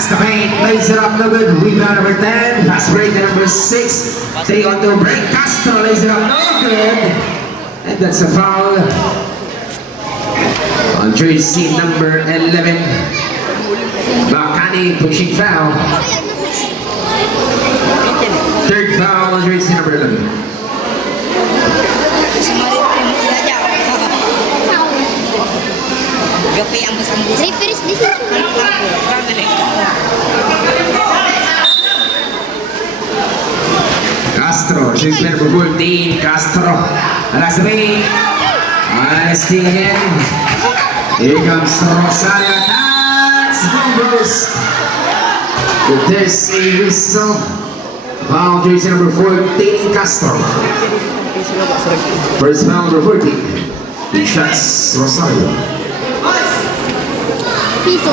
Pass the paint, lays it up, no good. Rebound number 10. Pass break to number 6. 3 on the break. Castro lays it up, no good. And that's a foul on jersey number 11. Bacani pushing foul. Third foul on jersey number 11. Referees decision. Castro, jersey number 14. Castro. Last three. Nice thing again. Here comes Rosario. That's Goes. There's a whistle. Foul jersey number 14. Castro. First foul number 14. Big shots Rosario. Piso.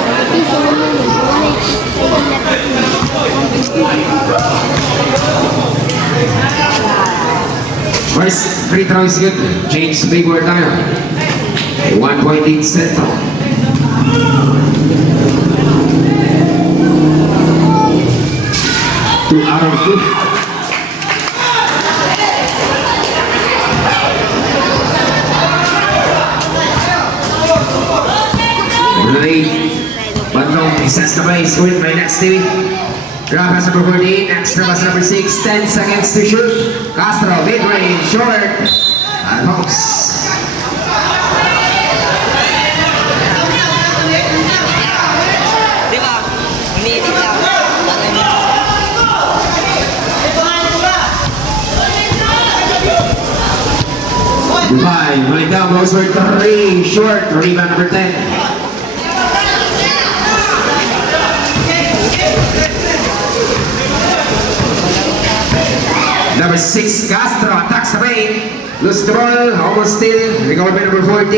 First free throw is good. James big word tayo. 1 point lead Central. Two out of two. Bandung sets the pace with by next TV. Grab pass number 14, extra pass number 6, 10 seconds to shoot. Castro, mid-range, short, and bounce. Dubai, balik down, goes for 3, short, rebound number 10. Number 6, Castro attacks the paint. Lose the ball, almost still. Recover by number 14.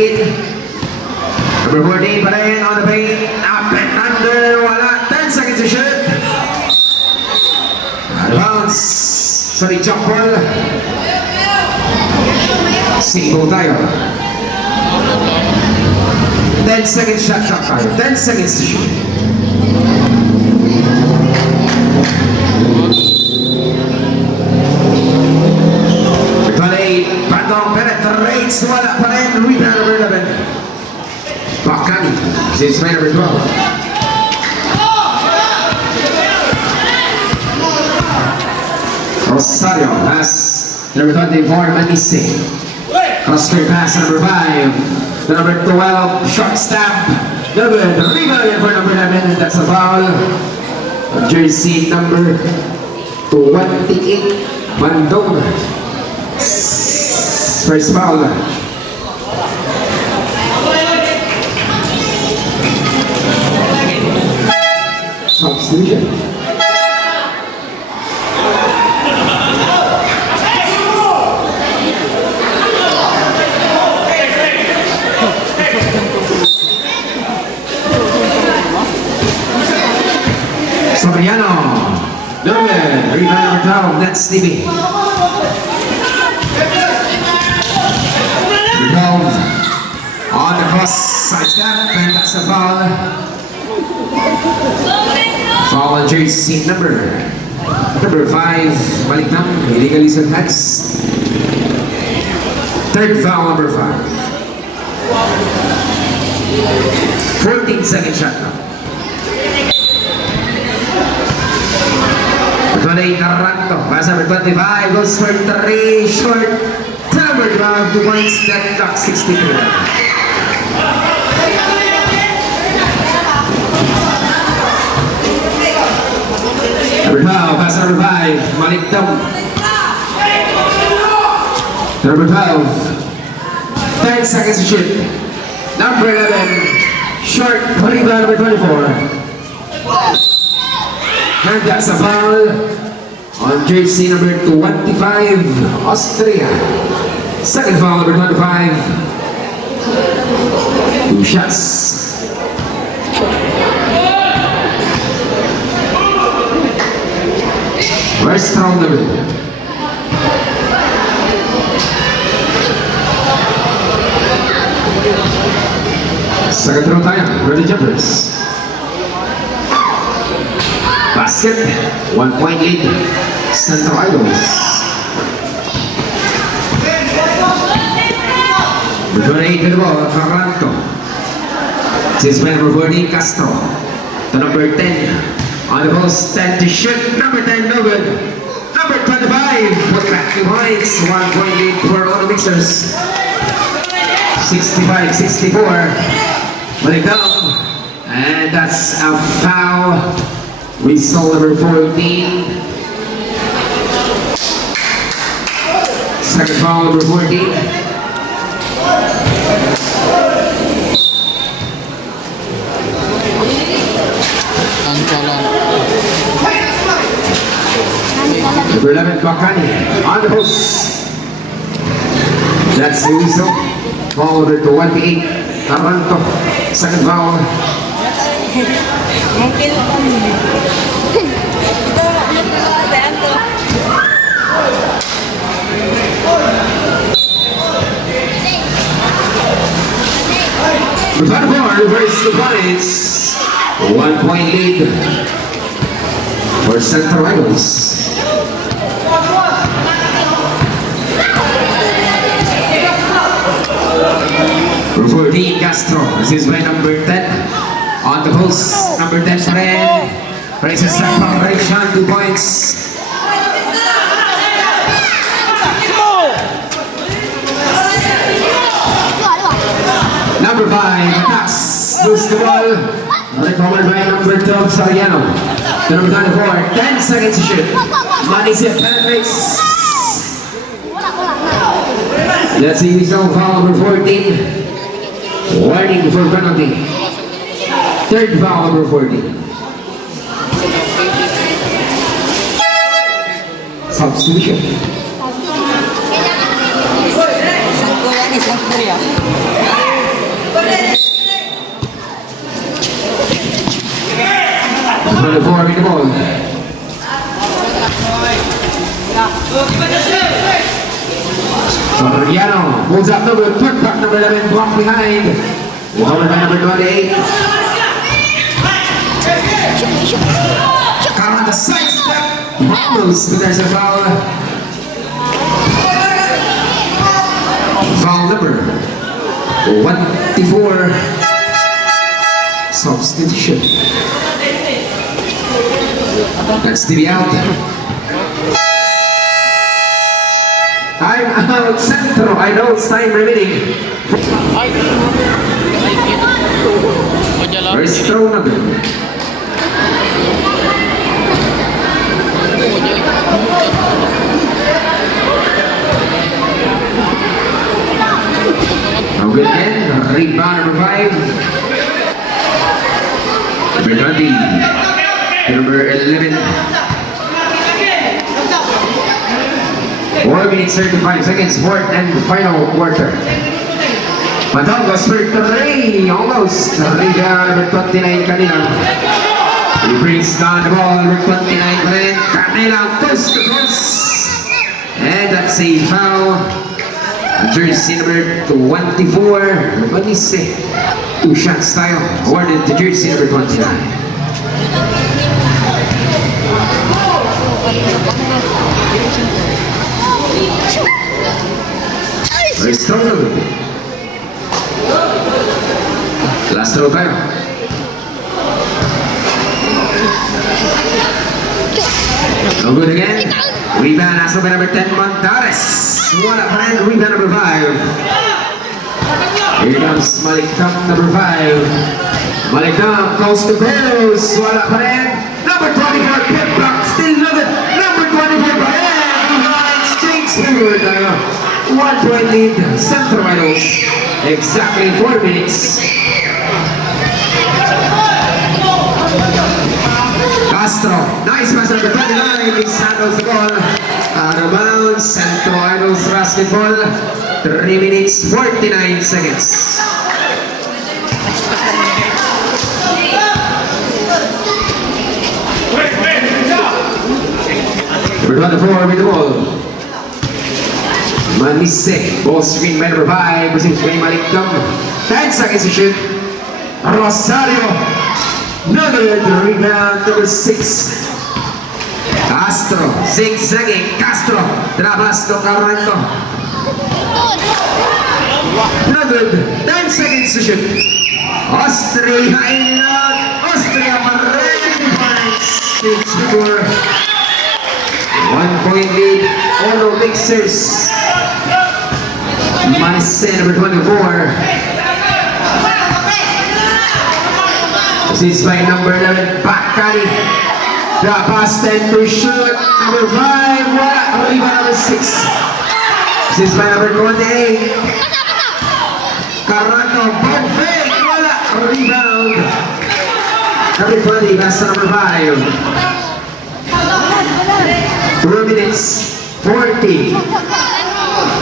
Number 14 pa rin on the paint. Up and under, wala. 10 seconds to shoot. Out of bounds. Sorry, jump ball. Single tayo. 10 seconds shot tayo. 10 seconds to shoot. Bandung penetrates, wala pa rin. Rebound number 11. Bacani, since my number 12. Rosario has number 24, Manise. Cross-court pass number 5. The number 12, short stamp. No good. Rebound again for number 11, and that's a foul. Jersey number 28, Bandung. First foul. Substitution. Soriano. Norman. Rebound number 12. That's Stevie. On the cross side step, and that's a foul. Foul on jersey number 5, Maliknam, illegal use of hands. Third foul, number 5. 14-second shot now. 28 Naranto, pass number 25, goes for 3, short. Number 12, 2 points, that clock 62. Number 12, pass number 5, Malikdam. Number 12, 10 seconds to shoot. Number 11, short, rebound number 24. And that's a foul on jersey number 25, Austria. Second foul, number 25. 2 shots. First round of it. Second round tayo, ready jumpers. basket. 1 point lead. Central Idols. Number 28 with the ball, Taranto. This is number 14, Castro. To number 10. On the post, 10 to shoot. Number 10, no good. Number 25, put back 2 points. 1 point lead for all the Mixers. 65-64. Balik down. And that's a foul. Whistle number 14. Second foul number 14. Number 11, Bakani on the post. That's the whistle. Foul number 28, Taranto. Second foul. Number 24, reverse the points. 1 point lead for Central Idols. Number 14, Castro. This is by number 10. On the post, number 10, Fred. Raises the foundation, 2 points. Number 5, attacks. Lose the ball. Recovered by number 12, Soriano. To number 24, 10 seconds to shoot. Manisip penetrates. Let's see whistle foul number 14. Warning for penalty. Third foul number 14. Substitution. Number 4 with the ball. Soriano pulls up number, put back number 11, block behind. Recovered by number 28. Come on the side step. Almost, but there's a foul. Foul number 24. Substitution. That's to be out. Time out, Centro. I know it's time remaining. First throw number. Now good again. Rebound number 5. Number 20. Number 11. 4 minutes 35 seconds, fourth and final quarter. Matangos for 3, almost. Rebound number 29, Canilang. He brings down the ball, number 29, Bren. Canilang, coast to coast. And that's a foul. Jersey number 24, Manise. 2 shots style, awarded to jersey number 29. Very strong naman. Last row tayo. No good again. Rebound nasa by number 10, Montares. Wala pa rin. Rebound number 5. Here comes Malikam number 5. Malikam close to goals. Wala pa rin. Number 24, Pip Block. Still another. Number 24 pa rin. Exchange forward tayo. 1 point lead, Central Idols. Exactly 4 minutes. Castro, nice pass number 29. He handles the ball. Out of bounds, Central Idols basketball. 3 minutes, 49 seconds. Number 24 with the ball. Manise, ball screen by number 5, receives by Malikam. 10 seconds to shoot. Rosario, another rebound, number 6. Castro, zigzagging, Castro, trabas to Carranto. No good, 10 seconds to shoot. Austria, Austria, Marine points. Big score. 1 point lead, Ono Mixers. Manise, number 24. This is by number 11, Bakari. The pass 10 to shoot. Number 5, wala. Rebound number 6. This is by number 28. Carranto, ball fake, wala. Rebound. Number 20, pass to number 5. 2 minutes, 40.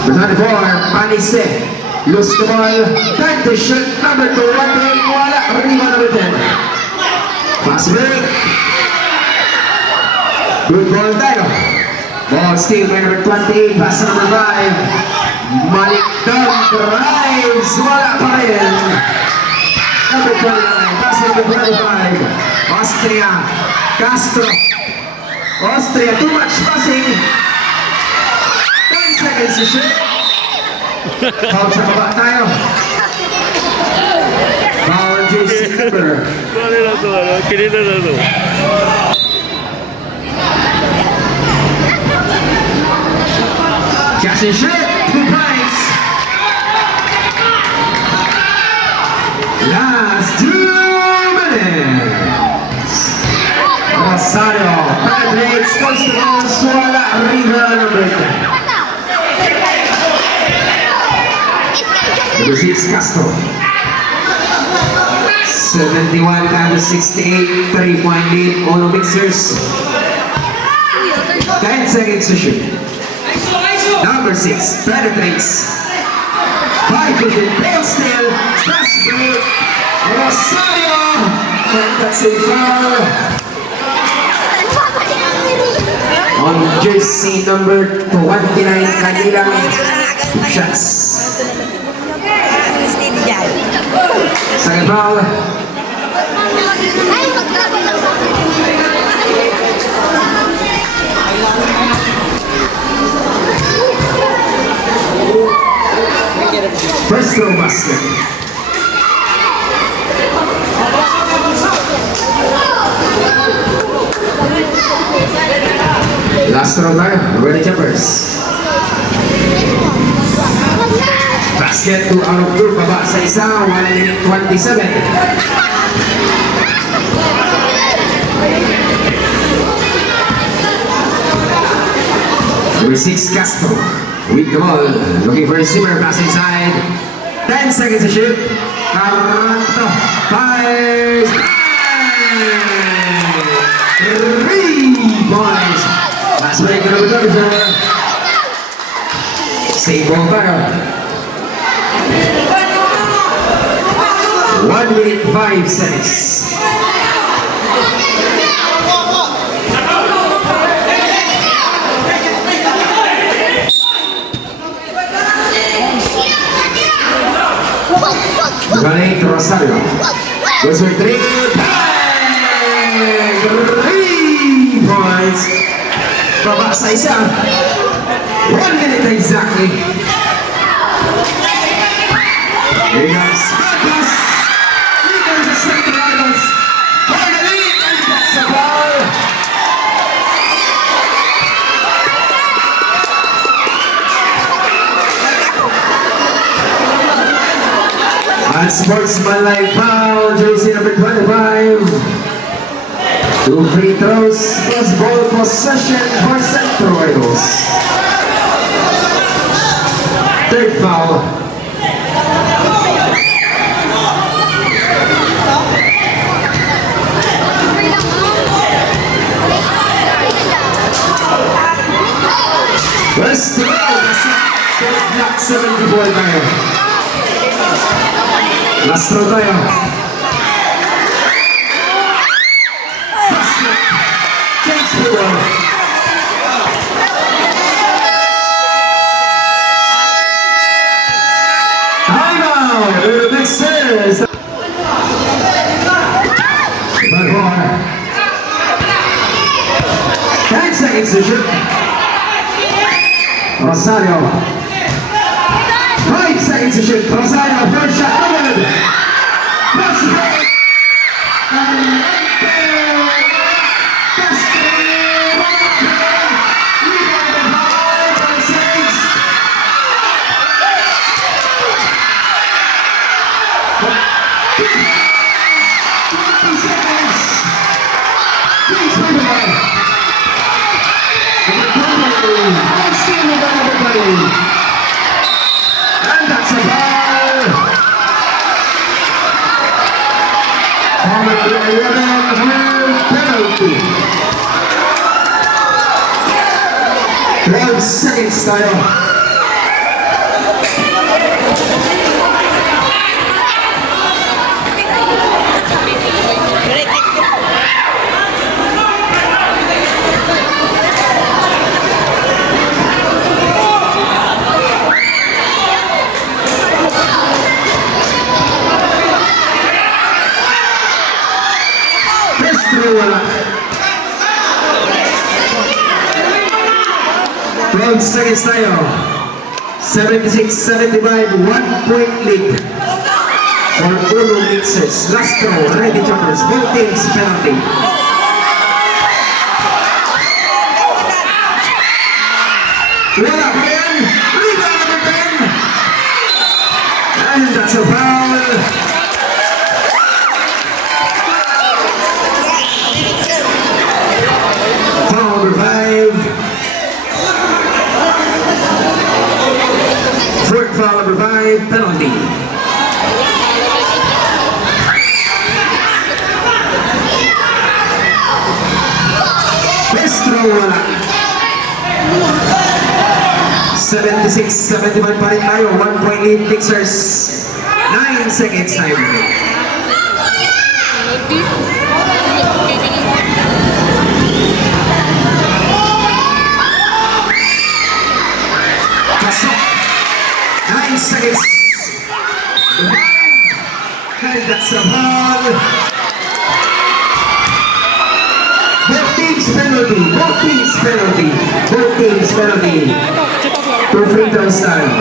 Number 24, Manise. Lose the ball. 10 to shoot. Number 2, wala. Rebound number 10. Pass break. Good ball tayo. Ball steal by number 28. Pass number 5. Malik down. Drives. Wala pa rin. Number 29. Pass number 25. Austria. Castro. Austria. Too much passing. 10 seconds to shoot. Foul sa baba tayo. Foul JC number. Catch and shoot. 2 points. Last 2 minutes. Rosario penetrates, goes to the ball, Suala, rebound number 10. Number 6, Castro. 71 to 68, 3-point lead, Ono Mixers. 10 seconds to shoot. Number 6, penetrates. 5 to shoot, ball steal, pass break. Rosario, and that's a foul. On jersey number 29, kanilang shots. Second foul. First throw basket. Last throw tayo, ready jumpers. Basket to out of group, baba sa isa, 1 minute 27. Number 6, Castro. With the ball, looking for a receiver, pass inside. 10 seconds to shoot. Carranto fires. 3 points. Last break na number 34. Save ball tayo. 1 minute 5 seconds. Balik Rosario. Goes for 3. 3 points. Baba sa isa. 1 minute exactly. Here comes Marcos. Here comes the second Marcos. For the lead, and that's a ball. And sportsmanlike foul, jersey number 25. 2 free throws, plus ball possession for Centro Eagles. Third foul. Let's go! Block 74 tayo. Last throw tayo. Takes the ball. Timeout! The Mixers. But 10 seconds. seconds to shoot. Rosario. 5 seconds to shoot. Rosario, first shot, no good. Pass break. And that's a foul. Number 11, penalty. 12 seconds tayo. Wala. 12 seconds tayo. 76-75, 1-point lead for Uno Mixers. Last throw, ready jumpers, both teams penalty. Wala pa yan. Rebound number 10. And that's a foul. Number 5. Fourth foul, number 5, penalty. Best throw, wala. 76-75 pa rin tayo. 1-point lead, Mixers. 9 seconds time. Pasok. 9 seconds. And that's a foul. Both teams penalty. Both teams penalty. Both teams penalty. 2 free throws tayo.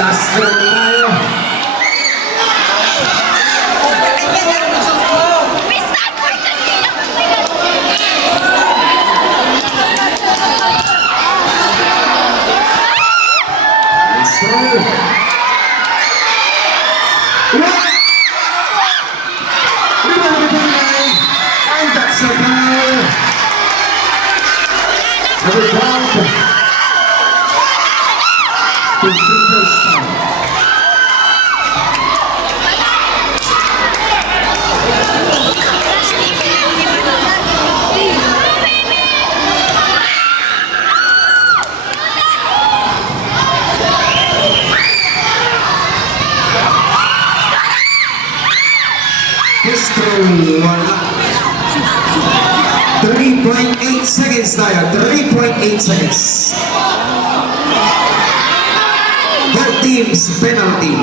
Last round tayo. Let's go. And that's a foul. Number 12. History, wala. 3.8 seconds tayo. 3.8 seconds. Both teams penalty.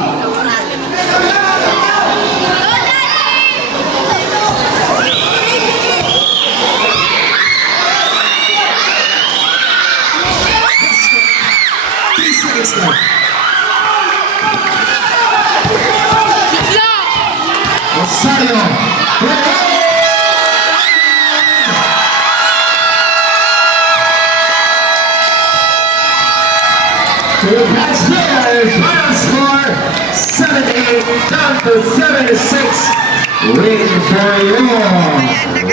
Rosario. That's fair. Final score 7-8 down to 7-6. Win for your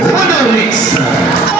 Uno Mixers.